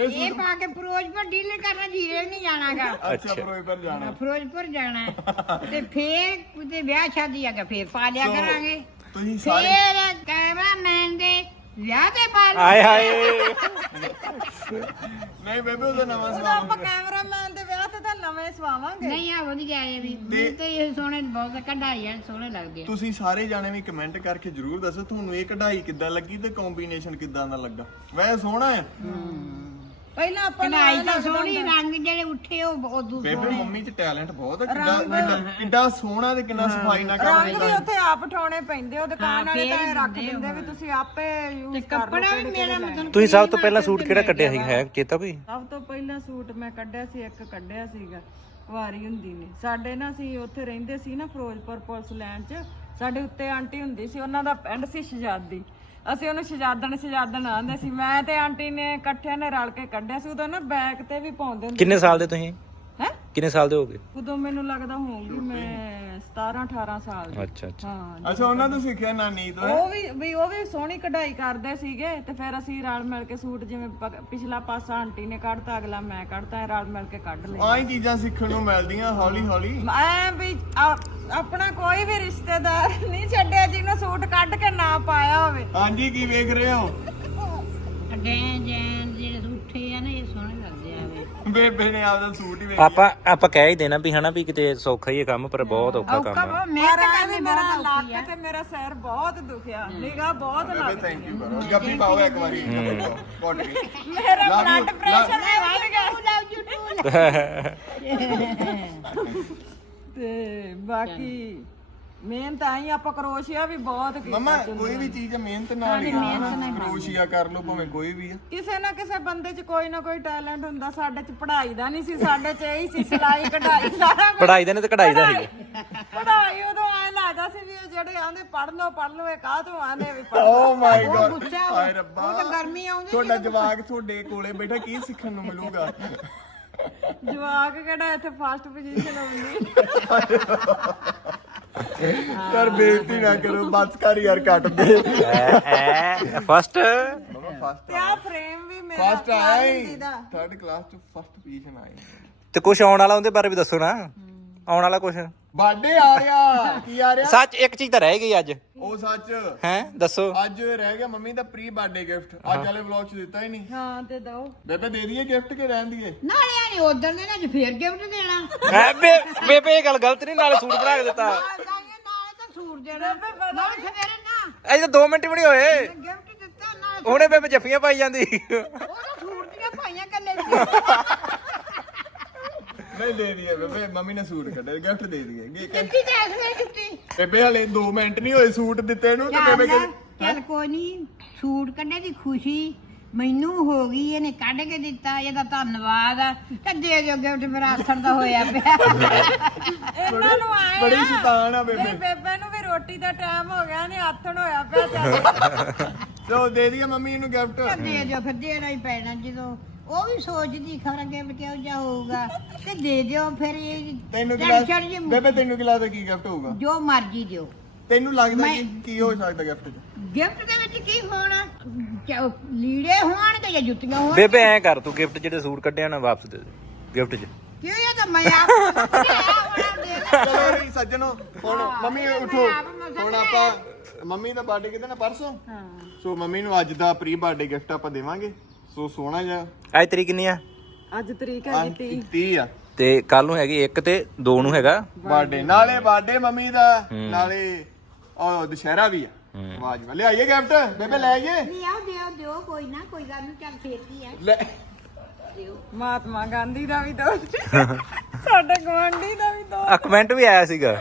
ਇਹ ਪਾ ਕੇ ਫਿਰੋਜ਼ਪੁਰ ਡੀਲਰ ਕਰਨਾ ਜੀਰੇ ਨਹੀਂ ਜਾਣਾਗਾ। ਅੱਛਾ। ਫਿਰੋਜ਼ਪੁਰ ਜਾਣਾ। ਫਿਰੋਜ਼ਪੁਰ ਜਾਣਾ ਹੈ। ਤੇ ਫੇਰ ਕਿਤੇ ਵਿਆਹ ਸ਼ਾਦੀ ਆ ਗਿਆ ਫੇਰ ਪਾ ਲਿਆ ਸੋ, ਕਰਾਂਗੇ। ਤੁਸੀਂ ਸਾਰੇ ਫੇਰ ਕੈਮਰਾਮੈਨ ਦੇ ਵਿਆਹ ਤੇ ਪਾ ਲਿਆ ਆਏ ਹਾਏ। ਨਹੀਂ ਬੇਬੇ ਉਹਦਾ ਨਵਾਂ ਸਵਾਲ ਆਪਾਂ ਕੈਮਰਾਮੈਨ ਨਵੇਂ ਸਵਾਵਾਂਗੇ? ਨਹੀਂ ਆ ਵਧੀਆ ਇਹ ਵੀ। ਮੈਨੂੰ ਤੇ ਇਹ ਸੋਹਣੇ ਬਹੁਤ ਕਢਾਈ ਆ ਸੋਹਣੇ ਲੱਗਦੇ ਆ। ਤੁਸੀਂ ਸਾਰੇ ਜਾਣੇ ਵੀ ਕਮੈਂਟ ਕਰਕੇ ਜਰੂਰ ਦੱਸੋ ਤੁਹਾਨੂੰ ਇਹ ਕਢਾਈ ਕਿੱਦਾਂ ਲੱਗੀ ਤੇ ਕੰਬੀਨੇਸ਼ਨ ਕਿੱਦਾਂ ਦਾ ਲੱਗਾ? ਵੈਸੇ ਸੋਹਣਾ ਹੈ। ਪਹਿਲਾਂ ਆਪਾਂ ਨੂੰ ਕਢਾਈ ਐਂ ਤਾਂ ਲੱਗਦਾ ਸੋਹਣੀ ਰੰਗ ਜਿਹੜੇ ਉੱਠੇ ਉਹ ਉਹ ਦੂਸਰੇ ਬੇਬੇ ਮੰਮੀ 'ਚ ਟੈਲੈਂਟ ਬਹੁਤ ਹੈ ਕਿੱਡਾ ਕਿੱਡਾ- ਕਿੱਡਾ ਸੋਹਣਾ ਤੇ ਕਿੰਨਾ ਸਫ਼ਾਈ ਨਾਲ ਕੰਮ ਰੰਗ ਵੀ ਉੱਥੇ ਆਪ ਠਾਉਣੇ ਪੈਂਦੇ ਉਹ ਦੁਕਾਨ ਵਾਲੇ ਤਾਂ ਇਹ ਰੱਖ ਦਿੰਦੇ ਵੀ ਤੁਸੀਂ ਆਪੇ ਯੂਜ਼ ਕਰ ਲਓ ਕੱਪੜਾ ਵੀ ਮੇਰਾ ਮਤਲਬ ਤੁਸੀਂ ਸਭ ਤੋਂ ਪਹਿਲਾਂ ਸੂਟ ਕਿਹੜਾ ਕੱਢਿਆ ਸੀ? ਹੈ ਚੇਤਾ ਕੋਈ? ਸਭ ਤੋਂ ਪਹਿਲਾਂ ਸੂਟ ਮੈਂ ਕੱਢਿਆ ਸੀ ਇੱਕ ਕੱਢਿਆ ਸੀਗਾ ਵਾਰੀ ਹੁੰਦੀ ਨੇ। ਸਾਡੇ ਨਾ ਸੀ ਉੱਥੇ ਰਹਿੰਦੇ ਸੀ ਨਾ ਫਿਰੋਜ਼ਪੁਰ ਪੁਲਿਸ ਲਾਈਨ 'ਚ ਸਾਡੇ ਉੱਤੇ ਆਂਟੀ ਹੁੰਦੀ ਸੀ ਉਹਨਾਂ ਦਾ ਪਿੰਡ ਸੀ ਸ਼ਜਾਦੀ ਅਸੀਂ ਉਹਨੂੰ ਸ਼ਜਾਦਣ ਸ਼ਜਾਦਣ ਆਂਦੇ ਸੀ। ਮੈਂ ਤੇ ਆਂਟੀ ਨੇ ਇਕੱਠਿਆਂ ਨੇ ਰਲ ਕੇ ਕੱਢਿਆ ਸੀ, ਉਦੋਂ ਨਾ ਬੈਗ ਤੇ ਵੀ ਪਾਉਂਦੇ ਹੁੰਦੇ ਕਿੰਨੇ ਸਾਲ ਦੇ ਤੁਸੀਂ? ਕਿੰਨੇ ਸਾਲ ਦੇ ਹੋਗੇ ਉਦੋਂ ਮੈਨੂੰ ਲੱਗਦਾ ਹੋਊਗੀ ਮੈਂ 17 18 ਸਾਲ ਦੀ। ਅੱਛਾ ਅੱਛਾ। ਹਾਂ। ਅੱਛਾ ਉਹਨਾਂ ਤੋਂ ਸਿੱਖਿਆ ਨਾਨੀ ਤੋਂ ਉਹ ਵੀ ਵੀ ਉਹ ਵੀ ਸੋਹਣੀ ਕਢਾਈ ਕਰਦੇ ਸੀਗੇ ਤੇ ਫਿਰ ਅਸੀਂ ਰਲ ਮਿਲ ਕੇ ਸੂਟ ਜਿਵੇਂ ਪਿਛਲਾ ਪਾਸਾ ਆਂਟੀ ਨੇ ਕੱਢਤਾ ਅਗਲਾ ਮੈਂ ਕੱਢਤਾ ਇਹ ਰਲ ਮਿਲ ਕੇ ਕੱਢ ਲਏ ਆਹ ਹੀ ਚੀਜ਼ਾਂ ਸਿੱਖਣ ਨੂੰ ਮਿਲਦੀਆਂ ਹੌਲੀ ਹੌਲੀ। ਐ ਵੀ ਆ- ਆਪਣਾ ਕੋਈ ਵੀ ਰਿਸ਼ਤੇਦਾਰ ਨਹੀਂ ਛੱਡਿਆ ਜਿਹਨੂੰ ਸੂਟ ਕੱਢ ਕੇ ਨਾ ਪਾਇਆ ਹੋਵੇ। ਹਾਂਜੀ ਕੀ ਵੇਖ ਰਹੇ ਹੋ? ਡੈਂ ਜੈਂ ਜਿਹੜੇ ਉੱਠੇ ਆ ਨਾ ਇਹ ਸੋਹਣੇ ਲੱਗਦੇ ਆ। ਬੇਬੇ ਨੇ ਆਪਦਾ ਸੂਟ ਹੀ ਵੇਖ ਆਪਾਂ ਆਪਾਂ ਕਹਿ ਹੀ ਦੇਣਾ ਵੀ ਹਨਾ ਵੀ ਕਿਤੇ ਸੌਖਾ ਹੀ ਇਹ ਕੰਮ ਪਰ ਬਹੁਤ ਔਖਾ ਕੰਮ ਆ। ਮੈਂ ਮੈਂ ਤਾਂ ਵੀ ਮੇਰਾ ਲੱਕ ਤੇ ਮੇਰਾ ਸਿਰ ਬਹੁਤ ਦੁਖਿਆ ਨਿਗਾ ਬਹੁਤ ਬੇਬੇ ਲੱਗ ਥੈਂਕ ਯੂ ਕਰੋ। ਜੱਫੀ ਪਾਓ ਇੱਕ ਵਾਰੀ। ਪਾਓ ਮੇਰਾ Love you, ਬਲੱਡ ਪ੍ਰੈਸ਼ਰ ਵੀ ਵੱਧ ਗਿਆ। ਲਵ ਯੂ ਟੂ ਤੇ ਬਾਕੀ ਮਿਹਨਤ ਆਈ ਆਪਾਂ ਕਰੋਸ਼ੀਆ ਵੀ ਬਹੁਤ ਕੀਤਾ ਮਮਾ ਕੋਈ ਵੀ ਚੀਜ਼ ਮਿਹਨਤ ਨਾਲ ਹੀ ਕਰੋਸ਼ੀਆ ਕਰ ਲਓ ਭਾਵੇਂ ਕੋਈ ਵੀ ਆ। ਕਿਸੇ ਨਾ ਕਿਸੇ ਬੰਦੇ 'ਚ ਕੋਈ ਨਾ ਕੋਈ ਟੈਲੈਂਟ ਹੁੰਦਾ ਸਾਡੇ 'ਚ ਪੜ੍ਹਾਈ ਦਾ ਨਹੀਂ ਸੀ ਸਾਡੇ 'ਚ ਇਹੀ ਸੀ ਸਿਲਾਈ ਕਢਾਈ ਸਾਰਾ। ਪੜਾਈ ਦਾ ਨੇ ਤੇ ਕਢਾਈ ਦਾ ਸੀ ਪੜ੍ਹਾਈ ਉਦੋਂ ਐ ਲੱਗਦਾ ਸੀ ਵੀ ਜਿਹੜੇ ਆਂਦੇ ਪੜ੍ਹ ਲਓ ਪੜ੍ਹ ਲਓ ਇਹ ਕਾਹ ਤੋਂ ਆਂਦੇ ਵੀ ਪੜ੍ਹ ਓ ਮਾਈ ਗੁੱਸਾ ਹਾਏ ਰੱਬਾ। ਉਹ ਤਾਂ ਗਰਮੀ ਆਉਂਦੀ ਤੁਹਾਡਾ ਜਵਾਕ ਤੁਹਾਡੇ ਕੋਲੇ ਬੈਠਾ ਕੀ ਸਿੱਖਣ ਨੂੰ ਮਿਲੂਗਾ? ਜਵਾਕ ਕਿਹੜਾ ਇੱਥੇ ਫਸਟ ਪੋਜੀਸ਼ਨ ਆਉਂਦੀ? ਯਾਰ ਬੇਇੱਜ਼ਤੀ ਨਾ ਕਰੋ ਬਸ ਕਰ ਯਾਰ ਕੱਟ ਦੇ। ਐ ਫਸਟ ਫਸਟ ਤੇ ਆ ਫਰੇਮ ਵੀ ਮੇਰਾ ਫਸਟ ਆਇਆ ਹੀ। ਥਰਡ ਕਲਾਸ ਚ ਫਸਟ ਪੋਜੀਸ਼ਨ ਆਈ ਤੇ ਕੁਝ ਆਉਣ ਵਾਲਾ ਉਹਦੇ ਬਾਰੇ ਵੀ ਦੱਸੋ ਨਾ। ਆਉਣ ਵਾਲਾ ਕੁਝ ਬਰਥਡੇ ਆ ਰਿਹਾ ਕੀ ਆ ਰਿਹਾ? ਸੱਚ ਇੱਕ ਚੀਜ਼ ਤਾਂ ਰਹਿ ਗਈ ਅੱਜ। ਉਹ ਸੱਚ। ਹੈ ਦੱਸੋ। ਅੱਜ ਰਹਿ ਗਿਆ ਮੰਮੀ ਦਾ ਪ੍ਰੀ ਬਰਥਡੇ ਗਿਫਟ। ਅੱਜ ਵਾਲੇ ਵਲੌਗ ਚ ਦਿੱਤਾ ਹੀ ਨਹੀਂ। ਹਾਂ ਤੇ ਦੋ। ਬੇਬੇ ਦੇ ਦਈਏ ਗਿਫਟ ਕਿ ਰਹਿਣ ਦਈਏ? ਨਾਲੇ ਆ ਨਹੀਂ ਉਧਰ ਦੇ ਨਾ ਅੱਜ ਫੇਰ ਗਿਫਟ ਦੇਣਾ। ਬੇ ਬੇਬੇ ਇਹ ਗੱਲ ਗਲਤ ਨਹੀਂ ਨਾਲੇ ਸੂਟ ਬਣਾ ਕੇ ਦਿੱਤਾ। ਨਾਲੇ ਤਾਂ ਸੂਟ ਦੇਣਾ। ਨਾਲੇ ਸਵੇਰੇ ਨਾ। ਅਜੇ ਤਾਂ 2 ਮਿੰਟ ਵੀ ਨਹੀਂ ਹੋਏ। ਗਿਫਟ ਦਿੱਤਾ ਨਾਲ ਹੁਣੇ ਬੇਬੇ ਜੱਫੀਆਂ ਪਾਈ ਜਾਂਦੀ। ਉਹ ਤਾਂ ਸੂਟ ਦੀਆਂ ਭਾਈਆਂ ਕੱਲੇ ਸੀ ਨਹੀਂ ਦੇ ਦਈਏ ਬੇਬੇ ਮੰਮੀ ਨੇ ਸੂਟ ਕੱਢਿਆ ਗਿਫਟ ਦੇ ਦਈਏ ਕਿੱਥੇ ਜਾ ਸਵੇ ਜੁੱਤੀ ਬੇਬੇ ਹਲੇ 2 ਮਿੰਟ ਨਹੀਂ ਹੋਏ ਸੂਟ ਦਿੱਤੇ ਨੂੰ ਤੇ ਬੇਬੇ ਚੱਲ ਕਹਿੰਦੀ ਚੱਲ ਕੋਈ ਨਹੀਂ ਸੂਟ ਕੱਢੇ ਦੀ ਖੁਸ਼ੀ ਮੈਨੂੰ ਹੋ ਗਈ ਇਹਨੇ ਕੱਢ ਕੇ ਦਿੱਤਾ ਇਹਦਾ ਧੰਨਵਾਦ ਆ। ਤੇ ਦੇ ਦਿਓ ਗਿਫਟ ਮੇਰਾ ਦਾ ਹੋਇਆ ਪਿਆ। ਇਹਨਾਂ ਨੂੰ ਆਏ ਬੜੀ ਸ਼ੈਤਾਨ ਆ ਬੇਬੇ। ਬੇਬੇ ਨੂੰ ਵੀ ਰੋਟੀ ਦਾ ਟਾਈਮ ਹੋ ਗਿਆ ਨੇ ਆਥਣ ਹੋਇਆ ਪਿਆ ਚੱਲ। ਦੇ ਦਈਏ ਮੰਮੀ ਨੂੰ ਗਿਫਟ। ਦੇ ਦਿਓ ਫਿਰ ਦੇਣਾ ਹੀ ਪੈਣਾ ਜਦੋਂ ਉਹ ਵੀ ਸੋਚਦੀ ਖਰਾ ਕਿਹੋ ਜਿਹਾ ਹੋਊਗਾ। ਤੇ ਦੇ ਦਿਓ ਫਿਰ ਇਹ ਤੈਨੂੰ ਕੀ ਜੀ ਬੇਬੇ ਤੈਨੂੰ ਕੀ ਲੱਗਦਾ ਕੀ ਗਿਫਟ ਹੋਊਗਾ? ਜੋ ਮਰਜ਼ੀ ਦਿਓ। ਤੈਨੂੰ ਲੱਗਦਾ ਕਿ ਕੀ ਹੋ ਸਕਦਾ ਗਿਫਟ 'ਚ? ਗਿਫਟ ਦੇ ਵਿੱਚ ਕੀ ਹੋਣਾ? ਚ- ਲੀੜੇ ਹੋਣਗੇ ਜਾਂ ਜੁੱਤੀਆਂ ਹੋਣ ਬੇਬੇ ਐ ਕਰ ਤੂੰ ਗਿਫਟ ਜਿਹੜੇ ਸੂਟ ਕੱਢਿਆ ਨਾ ਵਾਪਸ ਦੇ ਦੇ ਗਿਫਟ 'ਚ। ਕਿਉਂ ਇਹ ਤਾਂ ਮੈਂ ਆਪ ਦੇ। ਚਲੋ ਜੀ ਸੱਜਣੋ ਹੁਣ ਹਾਂ, ਮੰਮੀ ਉਠੋ। ਮੈਂ ਆਪ ਮਸਾਂ ਹੁਣ। ਆਪਾਂ ਮੰਮੀ ਦਾ ਬਰਥਡੇ ਕਿਤੇ ਨਾ ਪਰਸੋਂ? ਸੋ ਮੰਮੀ ਨੂੰ ਅੱਜ ਦਾ ਪ੍ਰੀ ਬਰਥਡੇ ਗਿਫਟ ਆਪਾਂ ਦੇਵਾਂਗੇ। ਸੋ ਸੋਹਣਾ ਜਿਹਾ। ਅੱਜ ਤਰੀਕ ਕਿੰਨੀ ਆ? ਅੱਜ ਤਰੀਕ ਹੈ ਜੀ 30 30 ਆ। ਤੇ ਕੱਲ ਨੂੰ ਹੈਗੀ 1 ਤੇ 2 ਨੂੰ ਹੈਗਾ। ਬਰਥਡੇ ਨਾਲੇ ਬਰਥਡੇ ਮੰਮੀ ਦਾ। ਨਾਲੇ ਉਹ ਦੁਸ਼ਹਿਰਾ ਵੀ ਆ। ਵਾਹ ਜੀ ਵਾਹ। ਲਿਆਈਏ ਗਿਫਟ ਬੇਬੇ ਲੈ ਆਈਏ। ਲਿਆਓ ਦਿਓ ਦਿਓ। ਕੋਈ ਨਾ ਕੋਈ ਗੱਲ ਨਹੀਂ ਚੱਲ ਫੇਰਦੀ ਆ। ਲੈ। ਮਹਾਤਮਾ ਗਾਂਧੀ ਦਾ ਵੀ ਦੋ। ਸਾਡੇ ਗਵਾਂਢੀ ਦਾ ਵੀ ਦੋ। ਆ ਕਮੈਂਟ ਵੀ ਆਇਆ ਸੀਗਾ।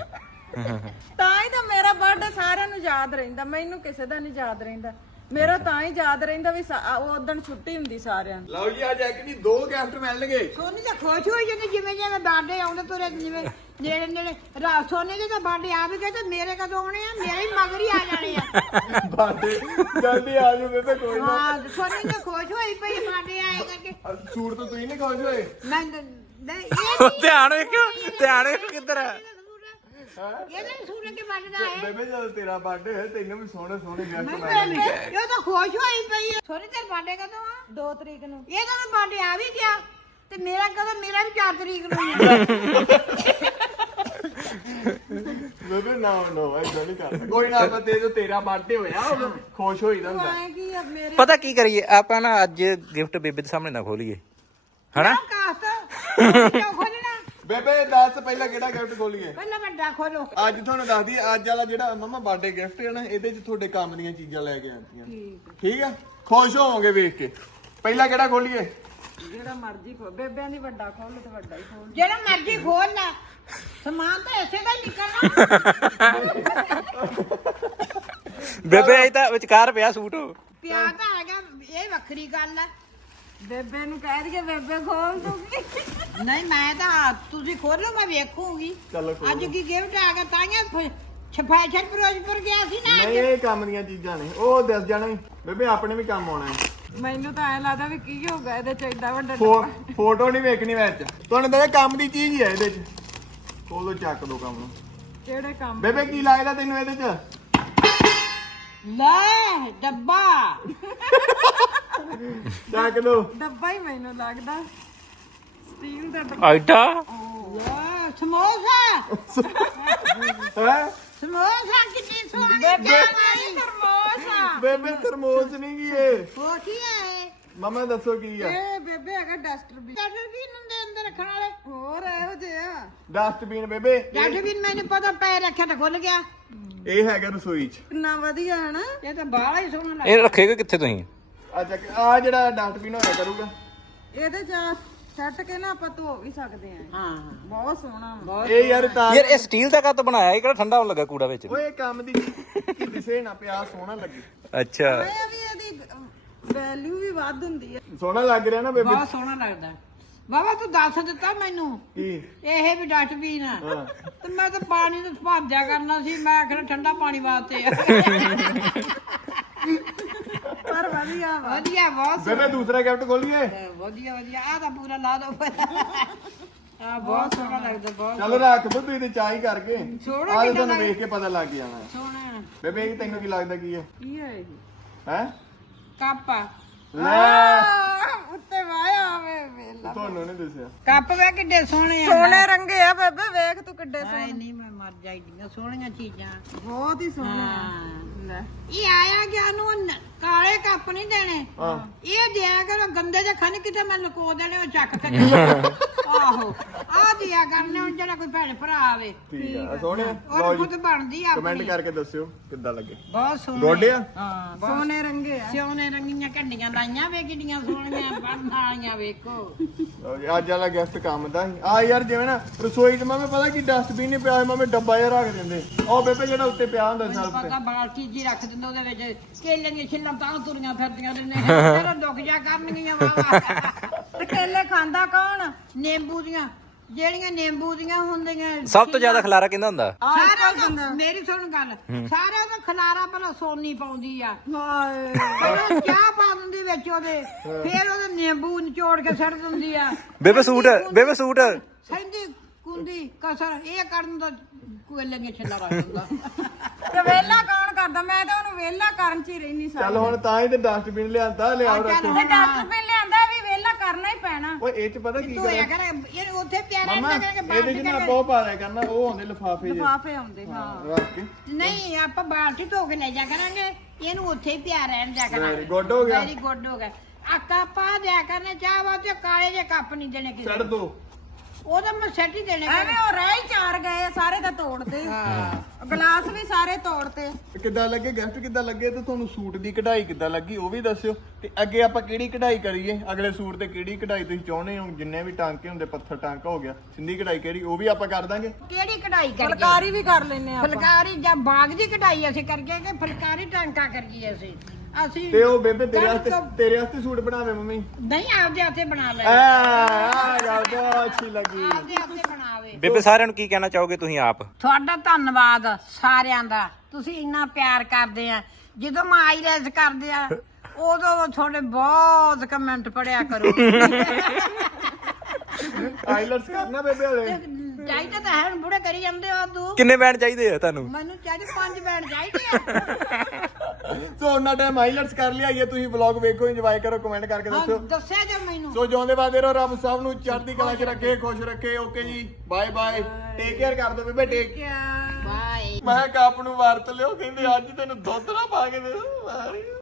ਤਾਂ ਹੀ ਤਾਂ ਮੇਰਾ ਬਰਥਡੇ ਸਾਰਿਆਂ ਨੂੰ ਯਾਦ ਰਹਿੰਦਾ। ਮੈਨੂੰ ਕਿਸੇ ਦਾ ਨਹੀਂ ਯਾਦ ਰਹਿੰਦਾ। ਮੇਰਾ ਤਾਂ ਹੀ ਯਾਦ ਰਹਿੰਦਾ ਵੀ ਸਾ- ਉਹ ਉਦੋਂ ਛੁੱਟੀ ਹੁੰਦੀ ਸਾਰਿਆਂ ਨੂੰ। ਲਓ ਜੀ ਅੱਜ ਇੱਕ ਨਹੀਂ ਦੋ ਗਿਫਟ ਮਿਲਣਗੇ। ਸੋਨੀ ਤਾਂ ਖੁਸ਼ ਹੋਈ ਜਾਂਦੀ ਜਿਵੇਂ ਜਿਵੇਂ ਬਾਡੇ ਆਉਂਦੇ ਤੁਰੇ ਜਿਵੇਂ ਨੇੜੇ ਨੇੜੇ ਰਾ ਸੋਨੇ ਦੇ ਤਾਂ ਬਾਡੇ ਆ ਵੀ ਗਏ ਤੇ ਮੇਰੇ ਕਦੋਂ ਆਉਣੇ ਆ? ਮੇਰੇ ਹੀ ਮਗਰ ਹੀ ਆ ਜਾਣੇ ਆ। ਬਰਥਡੇ ਜਲਦੀ ਆ ਜਾਓ ਬੇਬੇ ਕੋਈ ਨਾ। ਹਾਂ ਸੋਨੀ ਤਾਂ ਖੁਸ਼ ਹੋਈ ਪਈ ਬਾਡੇ ਆਏ ਕਰਕੇ। ਸੂਟ ਤੋਂ ਤੁਸੀਂ ਨਹੀਂ ਖੁਸ਼ ਹੋਏ? ਮੈਂ ਤਾਂ- ਨਹੀਂ ਇਹ ਨਹੀਂ ਧਿਆਨ ਵੇਖਿਓ ਧਿਆਨ ਵੇਖੋ ਕਿੱਧਰ ਆ। ਇਹਦੇ ਸੂਟ ਕੇ ਵੱਜਦਾ ਹੈ। ਬੇਬੇ ਜਦ ਤੇਰਾ ਬਰਥਡੇ ਹੈ ਤੈਨੂੰ ਵੀ ਸੋਹਣੇ ਸੋਹਣੇ ਗਿਫਟ ਮੈਂ ਮਿਲਣਗੇ ਬੇਬੇ, ਇਹ ਤਾਂ ਖੁਸ਼ ਹੋਈ ਪਈ ਹੈ ਸੋਨੀ ਤੇਰੇ ਬਾਡੇ ਕਦੋਂ ਆ? 2 ਤਰੀਕ ਨੂੰ। ਇਹ ਤਾਂ ਬਾਡੇ ਆ ਵੀ ਗਿਆ। ਤੇ ਮੇਰਾ ਕਦੋਂ ਮੇਰਾ ਵੀ 4 ਤਰੀਕ ਨੂੰ ਹੀ ਆ। ਬੇਬੇ ਨਾ ਨਾ ਐਦਾਂ ਨਹੀਂ ਕਰਦਾ ਕੋਈ ਨਾ ਆਪਾਂ ਤੇ ਜੋ ਤੇਰਾ ਬਰਥਡੇ ਹੋਇਆ ਉਹ ਖੁਸ਼ ਹੋਈਦਾ ਹੁੰਦਾ। ਐ ਕੀ ਆ ਮੇਰੇ ਪਤਾ ਕੀ ਕਰੀਏ ਆਪਾਂ ਨਾ ਅੱਜ ਗਿਫਟ ਬੇਬੇ ਦੇ ਸਾਹਮਣੇ ਨਾ ਖੋਲੀਏ। ਹਨਾ? ਕਾਸਤ ਕਿਉਂ ਖੋਲਣਾ? ਬੇਬੇ ਦੱਸ ਪਹਿਲਾਂ ਕਿਹੜਾ ਗਿਫਟ ਖੋਲੀਏ? ਪਹਿਲਾਂ ਵੱਡਾ ਖੋਲੋ। ਅੱਜ ਤੁਹਾਨੂੰ ਦੱਸਦੀ ਅੱਜ ਵਾਲਾ ਜਿਹੜਾ ਮਮਾ ਬਰਥਡੇ ਗਿਫਟ ਹੈ ਨਾ ਇਹਦੇ 'ਚ ਤੁਹਾਡੇ ਕੰਮ ਦੀਆਂ ਚੀਜ਼ਾਂ ਲੈ ਕੇ ਆਉਂਦੀਆਂ। ਠੀਕ ਆ ਖੁਸ਼ ਹੋਵੋਗੇ ਵੇਖ ਕੇ। ਪਹਿਲਾਂ ਕਿਹੜਾ ਖੋਲੀਏ? ਜਿਹੜਾ ਮਰਜ਼ੀ ਖੋ ਬੇਬਿਆਂ ਦੀ ਵੱਡਾ ਖੋਲ ਤੇ ਵੱਡਾ ਹੀ ਖੋਲ। ਜਿਹੜਾ ਮਰਜ਼ੀ ਖੋਲ ਲੈ ਸਮਾਨ ਤਾਂ ਇਸੇ ਦਾ ਹੀ ਨਿਕਲਣਾ। ਬੇਬੇ ਇਹ ਤਾਂ ਵਿਚਕਾਰ ਪਿਆ ਸੂਟ। ਪਿਆ ਤਾਂ ਹੈਗਾ ਇਹ ਵੱਖਰੀ ਗੱਲ ਹੈ। ਬੇਬੇ ਨੂੰ ਕਹਿ ਦਈਏ ਬੇਬੇ ਖੋਲ ਦੂਗੀ ਨਹੀਂ ਮੈਂ ਤਾਂ ਤੁਸੀਂ ਖੋਲੋ ਮੈਂ ਵੇਖੂਗੀ। ਚਲੋ ਅੱਜ ਕੀ ਗਿਫਟ ਆ ਗਿਆ ਤਾਂਿਆ ਛਫਾਇਸ਼ਰ ਫਿਰੋਜ਼ਪੁਰ ਗਿਆ ਸੀ ਨਾ ਨਹੀਂ ਇਹ ਕੰਮ ਦੀਆਂ ਚੀਜ਼ਾਂ ਨੇ। ਉਹ ਦੱਸ ਜਾਣਾ ਈ। ਬੇਬੇ ਆਪਣੇ ਵੀ ਕੰਮ ਆਉਣਾ ਹੈ। ਮੈਨੂੰ ਤਾਂ ਐ ਲੱਗਦਾ ਵੀ ਕੀ ਹੋਊਗਾ ਇਹਦੇ ਚ ਏਡਾ ਵੱਡਾ ਫੋ- ਫੋਟੋ ਨਹੀਂ ਵੇਖਣੀ ਵਿੱਚ। ਤੁਹਾਨੂੰ ਤਾਂ ਇਹ ਕੰਮ ਦੀ ਚੀਜ਼ ਹੀ ਹੈ ਇਹਦੇ 'ਚ। ਖੋਲੋ ਚੱਕ ਦੋ ਕੰਮ ਨੂੰ। ਕਿਹੜੇ ਕੰਮ? ਬੇਬੇ ਕੀ ਲੱਗਦਾ ਤੈਨੂੰ ਇਹਦੇ 'ਚ? ਲੈ ਡੱਬਾ। ਚੱਕ ਦੋ। ਡੱਬਾ ਹੀ ਮੈਨੂੰ ਲੱਗਦਾ। ਸਟੀਲ ਦਾ ਡੱਬਾ। ਐਡਾ ਲੈ ਸਮੋਸਾ। ਹੈ? ਸਮੋਸਾ ਕਿੰਨੀ ਸੋਹਣੀ ਜਾਵਾਈ ਥਰਮੋਸ ਬੇਬੇ ਥਰਮੋਸ ਨਹੀਂ ਗਈ ਇਹ। ਹੋ ਕੀ ਹੈ ਮਮਾ ਦੱਸੋ ਕੀ ਆ? ਇਹ ਬੇਬੇ ਹੈਗਾ ਡਸਟਬਿਨ ਡਾਕਟਰ ਵੀ ਨੰਦੇ ਅੰਦਰ ਰੱਖਣ ਵਾਲੇ। ਹੋਰ ਇਹੋ ਜਿਹਾ ਡਸਟਬਿਨ ਬੇਬੇ ਵੀ ਮੈਨੂੰ ਪਤਾ ਪੈ ਰੱਖਿਆ ਤਾਂ ਖੁੱਲ ਗਿਆ। ਇਹ ਹੈਗਾ ਰਸੋਈ 'ਚ। ਕਿੰਨਾ ਵਧੀਆ ਹੈ ਨਾ ਇਹ ਤਾਂ ਬਾਹਲਾ ਹੀ ਸੋਹਣਾ ਲੱਗਦਾ। ਇਹ ਰੱਖੇਗਾ ਕਿੱਥੇ ਤੁਸੀਂ? ਆ ਚੱਕ ਆ ਜਿਹੜਾ ਡਸਟਬਿਨ ਹੋਇਆ ਕਰੂਗਾ। ਇਹਦੇ ਚ ਛੱਟ ਕੇ ਨਾ ਆਪਾਂ ਧੋ ਵੀ ਸਕਦੇ ਆਂ। ਹਾਂ ਬਹੁਤ ਸੋਹਣਾ ਵਾ। ਇਹ ਯਾਰ ਤਾਂ ਯਾਰ ਇਹ ਸਟੀਲ ਦਾ ਕੱਤ ਬਣਾਇਆ? ਇਹ ਕਿਹੜਾ ਠੰਡਾ ਹੋਣ ਲੱਗਾ ਕੂੜਾ ਵਿੱਚ? ਓਏ ਕੰਮ ਦੀ ਚੀਜ਼ ਕਿ ਦਿਸੇ ਨਾ ਪਿਆ ਸੋਹਣਾ ਲੱਗੇ। ਅੱਛਾ। ਇਹ ਵੀ ਇਹਦੀ ਵੈਲਿਊ ਵੀ ਵੱਧ ਹੁੰਦੀ ਹੈ ਸੋਹਣਾ ਲੱਗ ਰਿਹਾ ਨਾ ਬੇਬੇ? ਬਹੁਤ ਸੋਹਣਾ ਲੱਗਦਾ। ਬਾਬਾ ਤੂੰ ਦੱਸ ਦਿੱਤਾ ਮੈਨੂੰ ਕੀ? ਇਹ ਵੀ ਡਸਟਬਿਨ ਆ। ਹਾਂ। ਤੇ ਮੈਂ ਤਾਂ ਪਾਣੀ ਤੋਂ ਭਾਜਿਆ ਕਰਨਾ ਸੀ ਮੈਂ ਆਖਣਾ ਠੰਡਾ ਪਾਣੀ ਵਾਸਤੇ ਆ। ਪਰ ਵਧੀਆ ਵਾ। ਵਧੀਆ ਬਹੁਤ ਬੇਬੇ ਦੂਸਰਾ ਗਿਫਟ ਖੋਲੀਏ? ਵਧੀਆ ਵਧੀਆ। ਆ ਤਾਂ ਪੂਰਾ ਲਾ ਦੋ ਆ ਬਹੁਤ ਸੋਹਣਾ ਲੱਗਦਾ ਬਹੁਤ ਚੱਲ ਰੱਖ ਬੁੱਧੂ ਇਹਦੇ ਚਾਹੀ ਕਰਕੇ। ਸੋਹਣਾ ਕਿੰਨਾ ਤੁਹਾਨੂੰ ਵੇਖ ਕੇ ਪਤਾ ਲੱਗ ਜਾਣਾ। ਸੋਹਣਾ ਬੇਬੇ ਇਹ ਤੈਨੂੰ ਕੀ ਲੱਗਦਾ ਕੀ ਹੈ? ਕੀ ਹੈ ਇਹ? ਹੈ? ਕੱਪ। ਆ ਲੈ ਵਾਇਆ ਆਵੇ ਵੇਲਾ। ਤੁਹਾਨੂੰ ਨਹੀਂ ਦੱਸਿਆ। ਕੱਪ ਵੇ ਕਿੱਡੇ ਸੋਹਣੇ ਆ। ਸੋਹਣੇ ਰੰਗੇ ਆ ਬੇਬੇ ਵੇਖ ਤੂੰ ਕਿੱਡੇ ਹਾਏ ਨਹੀਂ ਮੈਂ ਮਰ ਜਾਈਆਂ ਸੋਹਣੀਆਂ ਚੀਜ਼ਾਂ। ਬਹੁਤ ਹੀ ਸੋਹਣੇ ਹਾਂ। ਲੈ। ਇਹ ਆਇਆ ਗਿਆ ਨੂੰ ਨ- ਕਾਲੇ ਕੱਪ ਨਹੀਂ ਦੇਣੇ? ਹਾਂ। ਇਹ ਦਿਆ ਕਰੋ ਗੰਦੇ ਜੇ ਖਨ ਕਿਤੇ ਮੈਂ ਲੁਕੋ ਦੇਣੇ ਉਹ ਚੱਕ ਕੇ ਆਹੋ। ਆ ਦਿਆ ਕਰਨੇ ਹੁਣ ਜਿਹੜਾ ਕੋਈ ਭੈਣ ਭਰਾ ਆਵੇ। ਠੀਕ ਆ। ਸੋਹਣੇ ਆ? ਉਹ ਲਓ ਖੁਦ ਜੀ ਬਣਦੀ ਆ ਕਮੈਂਟ ਆਪਣੀ ਕਰਕੇ ਦੱਸਿਓ ਕਿੱਦਾਂ ਲੱਗੇ। ਬਹੁਤ ਸੋਹਣੇ। ਗੋਡੇ ਆ? ਹਾਂ ਸੋਹਣੇ ਰੰਗੇ ਆ। ਰੰਗੀਆਂ ਝੰਡੀਆਂ ਲਾਈਆਂ ਵੇ ਕਿੱਡੀਆਂ ਸੋਹਣੀਆਂ ਬਣਨ ਵਾਲੀਆਂ ਵੇਖੋ। ਲਓ ਜੀ, ਅੱਜ ਵਾਲਾ ਗਿਫਟ ਕੰਮ ਦਾ ਸੀ। ਆ ਯਾਰ ਜਿਵੇਂ ਨਾ ਰਸੋਈ 'ਚ ਮਾਮੇ ਪਤਾ ਕੀ ਡਸਟਬਿਨ ਨਹੀਂ ਪਿਆ ਮਾਮੇ ਡੱਬਾ ਜਿਹਾ ਰੱਖ ਦਿੰਦੇ। ਉਹ ਬੇਬੇ ਜਿਹੜਾ ਉੱਤੇ ਪਿਆ ਹੁੰਦਾ ਮੈਨੂੰ ਸਲਫ ਤੇ। ਪਤਾ ਬਾਲਟੀ ਜੀ ਰੱਖ ਦਿੰਦਾ ਉਹਦੇ ਵਿੱਚ। ਕੇਲੇ ਦੀਆਂ ਛਿੱਲਾਂ ਤਾਂ ਤੁਰੀਆਂ ਫਿਰਦੀਆਂ ਨੇ ਦੁੱਖ ਜਾ ਕਰਨਗੀਆਂ ਵਾਵਾ ਤੇ ਕੇਲੇ ਖਾਂਦਾ ਕੌਣ? ਨਿੰਬੂ ਦੀਆਂ। ਜਿਹੜੀਆਂ ਨਿੰਬੂ ਦੀਆਂ ਹੁੰਦੀਆਂ ਸਭ ਤੋਂ ਜ਼ਿਆਦਾ ਖਲਾਰਾ ਕਿੰਦਾ ਹੁੰਦਾ? ਸਾਰਾ ਦਾ ਮੇਰੀ ਸੁਣ ਗੱਲ। ਸਾਰਿਆਂ ਦਾ ਖਲਾਰਾ ਭਲਾ ਸੋਨੀ ਪਾਉਂਦੀ ਆ। ਹਾਏ ਪਹਿਲਾਂ ਚਾਹ ਪਾ ਦਿੰਦੀ ਵਿੱਚ ਉਹਦੇ। ਫਿਰ ਉਹਦੇ ਨਿੰਬੂ ਨਿਚੋੜ ਕੇ ਛੱਡ ਦਿੰਦੀ ਆ। ਬੇਬੇ ਸੂਟ ਬੇਬੇ ਸੂਟ। ਸੈਂਦੀ ਕੁੰਦੀ ਕਸਰ ਇਹ ਕਰਨ ਦਾ ਕੋਈ ਲੰਗੇ ਛੱਲਾ ਦਿੰਦਾ। ਤੇ ਵੇਲਾ ਕੌਣ ਕਰਦਾ? ਮੈਂ ਤਾਂ ਉਹਨੂੰ ਵੇਲਾ ਕਰਨ ਚ ਹੀ ਰਹਿਨੀ ਸਾਂ ਚੱਲ ਹੁਣ ਤਾਂ ਹੀ ਤੇ ਡਸਟਬਿਨ ਲਿਆਂਦਾ ਤੇ ਡਸਟਬਿਨ ਵੀ ਕਰਨਾ ਹੀ ਪੈਣਾ। ਓਏ ਇਹ ਚ ਪਤਾ ਕੀ ਤੂੰ ਇਹ ਕਰ ਕਰ ਇਹ ਉੱਥੇ ਪਿਆਰਾ ਮਮਾ ਨਾ ਕਰਕੇ ਇਹਦੇ ਬਾਲਟੀ ਚ ਨਾ ਬਹੁਤ ਪਾ ਦਿਆ ਕਰਨਾ ਉਹ ਹੁੰਦੇ ਲਿਫਾਫੇ ਜੇ ਲਿਫਾਫੇ ਆਉਂਦੇ ਹਾਂ। ਰੱਖ ਕੇ। ਨਹੀਂ ਆਪਾਂ ਬਾਲਟੀ ਧੋ ਕੇ ਲੈ ਜਾ ਕਰਾਂਗੇ। ਇਹਨੂੰ ਉੱਥੇ ਹੀ ਪਿਆ ਰਹਿਣ ਜਾ ਕਰਾਂਗੇ। Very good ਹੋ ਗਿਆ। ਵੈਰੀ ਗੁੱਡ ਹੋ ਗਿਆ। ਆ ਕੱਪ ਆ ਦਿਆ ਕਰਨੇ ਚਾਹ ਵਾ ਤੇ ਕਾਲੇ ਜੇ ਕੱਪ ਨਹੀਂ ਦੇਣੇ ਕਿਸੇ ਛੱਡ ਨੂੰ। ਦੋ। ਉਹਦਾ ਮੈਂ ਸੈੱਟ ਹੀ ਦੇਣੇ ਐਵੇਂ ਉਹ ਰਹਿ ਹੀ ਚਾਰ ਗਏ ਸਾਰੇ ਤਾਂ ਤੋੜਦੇ। ਗਲਾਸ ਵੀ ਸਾਰੇ ਤੋੜਤੇ ਕਿੱਦਾਂ ਲੱਗੇ ਗਿਫਟ ਕਿੱਦਾਂ ਲੱਗੇ? ਤੇ ਤੁਹਾਨੂੰ ਸੂਟ ਦੀ ਕਢਾਈ ਕਿੱਦਾਂ ਲੱਗੀ ਉਹ ਵੀ ਦੱਸਿਓ। ਤੇ ਅੱਗੇ ਆਪਾਂ ਕਿਹੜੀ ਕਢਾਈ ਕਰੀਏ? ਅਗਲੇ ਸੂਟ ਤੇ ਕਿਹੜੀ ਕਢਾਈ ਤੁਸੀਂ ਚਾਹੁੰਦੇ ਹੋ? ਜਿੰਨੇ ਵੀ ਟਾਂਕੇ ਹੁੰਦੇ ਪੱਥਰ ਟਾਂਕਾ ਹੋ ਗਿਆ ਸਿੰਧੀ ਕਢਾਈ ਕਿਹੜੀ ਉਹ ਵੀ ਆਪਾਂ ਕਰ ਦਾਂਗੇ। ਕਿਹੜੀ ਕਢਾਈ ਕਰੀਏ? ਫੁਲਕਾਰੀ ਵੀ ਕਰ ਲੈਨੇ ਆ ਫੁਲਕਾਰੀ ਜਾਂ ਬਾਗ ਦੀ ਕਢਾਈ ਅਸੀਂ ਕਰਕੇ ਕਿ ਫੁਲਕਾਰੀ ਟਾਂਕਾ ਕਰੀਏ ਅਸੀਂ? ਅਸੀਂ ਤੇ ਉਹ ਬੇਬੇ ਤੇਰੇ ਕਣਕ- ਵਾਸਤੇ ਤੇਰੇ ਵਾਸਤੇ ਸੂਟ ਬਣਾਵੇ ਮੰਮੀ। ਨਹੀਂ ਆਪਦੇ ਹੱਥੇ ਬਣਾ ਲੈ। ਆ ਆ ਗੱਲ ਬਹੁਤ ਅੱਛੀ ਲੱਗੀ। ਆਪਦੇ ਹੱਥੇ ਬਣਾਵੇ। ਬੇਬੇ ਸਾਰਿਆਂ ਨੂੰ ਕੀ ਕਹਿਣਾ ਚਾਹੋਗੇ ਤੁਸੀਂ ਆਪ? ਤੁਹਾਡਾ ਧੰਨਵਾਦ ਸਾਰਿਆਂ ਦਾ। ਤੁਸੀਂ ਇੰਨਾ ਪਿਆਰ ਕਰਦੇ ਆ। ਜਦੋਂ ਮੈਂ ਆਈਲੈਸ ਕਰਦੇ ਆ ਉਦੋਂ ਤੁਹਾਡੇ ਬਹੁਤ ਕਮੈਂਟ ਪੜਿਆ ਕਰੋ। ਆਈਲਟਸ ਕਰਨਾ ਬੇਬੇ ਹਲੇ। ਚਾਹੀਦਾ ਤਾਂ ਹੈ ਹੁਣ ਬੁੜੇ ਕਰੀ ਜਾਂਦੇ ਹੋ ਤੂੰ। ਕਿੰਨੇ ਬੈਂਡ ਚਾਹੀਦੇ ਆ ਤੁਹਾਨੂੰ? ਮੈਨੂੰ ਚਾਹੀਦੇ ਪੰਜ ਬੈਂਡ ਚਾਹੀਦੇ ਆ। ਸੋ ਉਹਨਾਂ ਟਾਈਮ ਆਈਲਟਸ ਕਰ ਲਿਆਈਏ ਤੁਸੀਂ ਵਲੌਗ ਵੇਖੋ ਇੰਜੋਏ ਕਰੋ ਕਮੈਂਟ ਕਰਕੇ ਹਾਂ, ਦੱਸੋ। ਦੱਸਿਆ ਜੋ ਮੈਨੂੰ। ਸੋ ਜਿਉਂਦੇ ਵਾਦੇ ਰਹੋ ਰੱਬ ਸਭ ਨੂੰ ਚੜ੍ਹਦੀ ਕਲਾ 'ਚ ਰੱਖੇ ਖੁਸ਼ ਰੱਖੇ ਓਕੇ ਜੀ ਬਾਏ ਬਾਏ ਟੇਕ ਕੇਅਰ ਕਰ ਦਿਓ ਬੇਬੇ ਟੇਕ ਬਾਏ ਮੈਂ ਕੱਪ ਨੂੰ ਵਰਤ ਲਿਓ ਕਹਿੰਦੇ ਅੱਜ ਤੈਨੂੰ ਦੁੱਧ ਨਾ ਪਾ ਕੇ ਦੇ